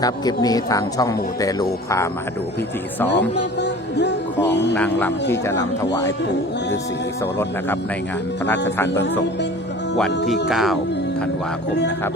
ครับคลิปนี้ทางช่องหมู่เตลูพามาดูพิธีซ้อม ของนางลำที่จะลำถวายปู่ฤาษีโสรถนะครับ ในงานพระราชทานเพลิงศพวันที่ 9 ธันวาคมนะครับ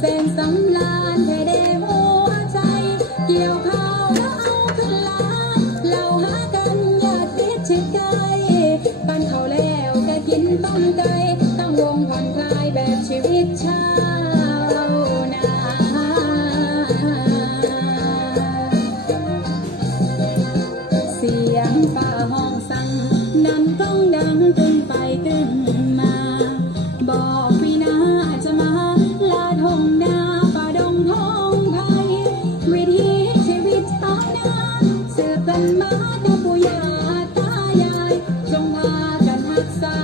เส้นสำลานแท้เดหัวใจ เกี่ยวข้า sun.